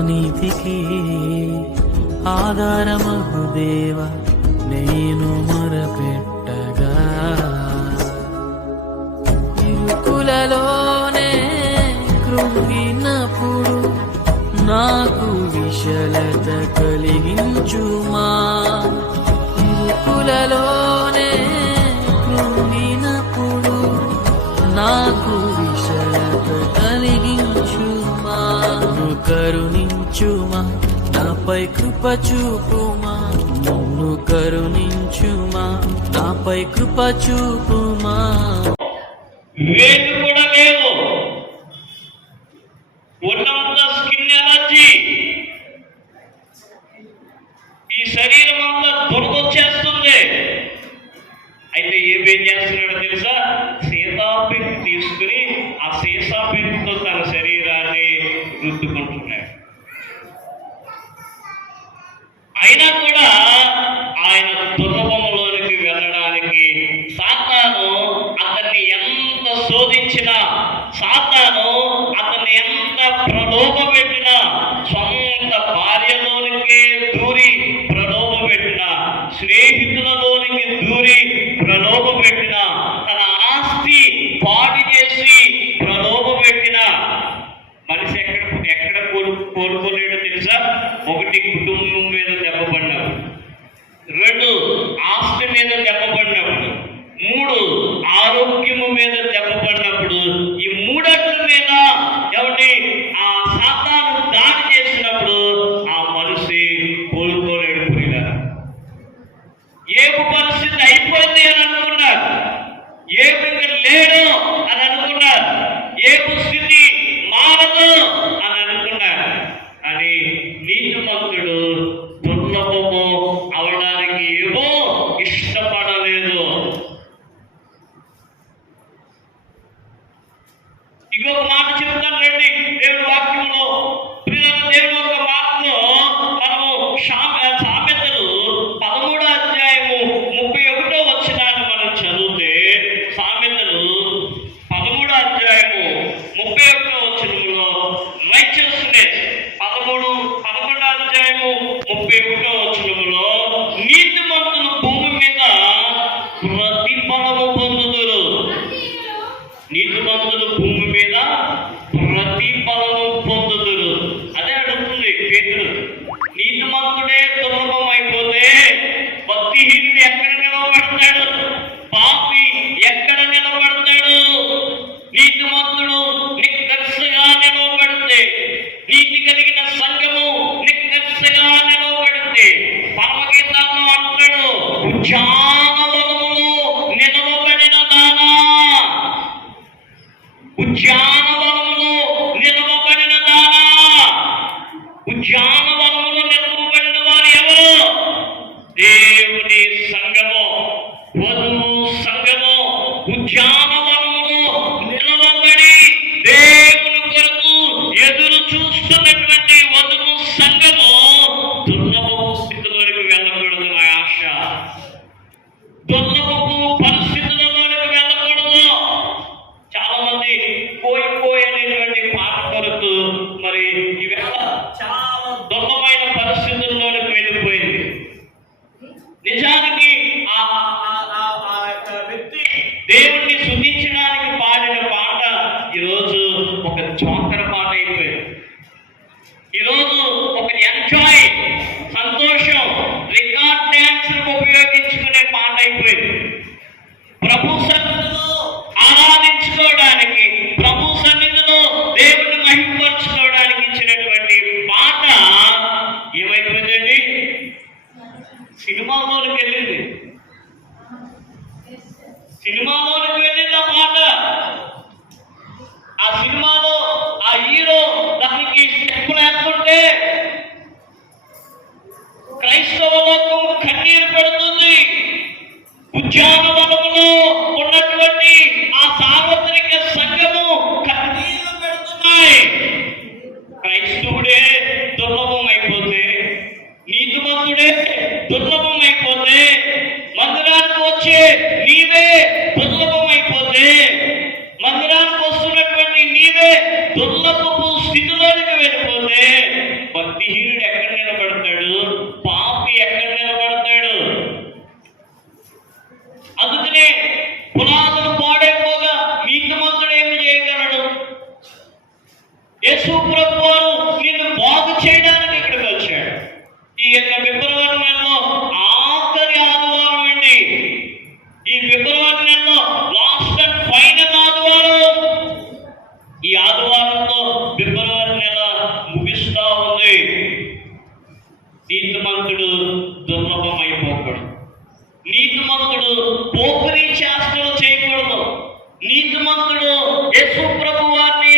నీతికి ఆధారమగు దేవ నేను మరపెట్టగా. ఇరుకులలోనే కృంగినప్పుడు నాకు విశలత కలిగించుమా. ఇరుకులలోనే కరుణించుమా నాపై కృప చూపుమా నన్ను కరుణించుమా నాపై కృప చూపుమా. వేలు కూడా లేవు ఉన్నంత స్కిన్ ఎలర్జీ. ఈ శరీరం అంతా దురదొచ్చేస్తుంది. అయితే ఏమేం చేస్తున్నాడో తెలుసా? సీతాపెన్ తీసుకుని ఆ సీసాపెన్తో తన శరీరం రుద్దుకుంటున్నాడు అయినా కూడా ఆయన దుర్లభంలోనికి వెళ్ళడానికి సాతాను అతన్ని ఎంత శోధించినా సాతాను అతన్ని ఎంత ప్రలోభ పెట్టినా సొంత భార్యలోనికే దూరి ప్రలోభ పెట్టినా స్నేహితులలోనికి దూరి ప్రలోభ పెట్టినా తన ఆస్తి పాడు చేసి ప్రలోభ పెట్టినా మనిషి ఎక్కడ ఎక్కడ కోలు కోలుకోలేడో తెలుసా ఒకటి కుటుంబం మీద దెబ్బపడినప్పుడు రెండు ఆస్తి మీద దెబ్బపడినప్పుడు మూడు ఆరోగ్యము మీద దెబ్బపడినప్పుడు ఈ మూడట్ల మీద ఎవరి ఆ సాతాను దాడి చేసినప్పుడు ఆ మనిషి కోలుకోలేడు పురిగారు ఏపు పరిస్థితి అయిపోయింది అని అనుకున్నారు. ఏపు ఇంకా లేడు అని అనుకున్నారు. ఏపు స్థితి ముప్పై ఒకటో నీతిమంతులు భూమి మీద ప్రతిఫలము పొందుదురు. నీతిమంతులు భూమి మీద ప్రతిఫలము పొందుదురు. అదే అడుగుతుంది పేతురు. నీతిమంతుడే దుర్లభం అయిపోతే భక్తిహీనుడు ఎక్కడ నిలబడతాడు పాపి ఉద్యానవనములో నిలవబడిన దానా. ఉద్యానవనములో నిలవబడిన దానా. ఉద్యాన నిజానికి ఆ వ్యక్తి దేవుణ్ణి శుద్ధించడానికి పాడిన పాట ఈరోజు ఒక చోకర పాట అయిపోయింది. ఈరోజు ఒక ఎంజాయ్ ఉద్యానవనములో ఉన్నటువంటి ఆ సార్వత్రిక సంఘము కన్నీళ్ళు పెడుతున్నాయి. క్రైస్తవుడే దుర్లభం అయిపోతే నీతిమంతుడే దుర్లభం అయిపోతే మందిరానికి వచ్చే నీవే దుర్లభం అయిపోతే మందిరానికి వస్తున్నటువంటి నీవే దుర్లభపు స్థితిలోనికి వెళ్ళిపోతే యేసు ప్రభువారు నిన్ను బాగు చేయడానికి ఇక్కడికి వచ్చాడు. ఈ యొక్క ఫిబ్రవరి నెలలో ఆఖరి ఆదివారం అండి. ఈ ఫిబ్రవరి నెలలో లాస్ట్ అండ్ ఫైనల్ ఆదివారం. ఈ ఆదివారంతో ఫిబ్రవరి నెల ముగిస్తా ఉంది. నీతిమంతుడు దుర్లభం అయిపోకూడదు నీతిమంతుడు పోపిరీ చేష్టలు చేయకూడదు. నీతి నీతిమంతుడు యేసు ప్రభు వారిని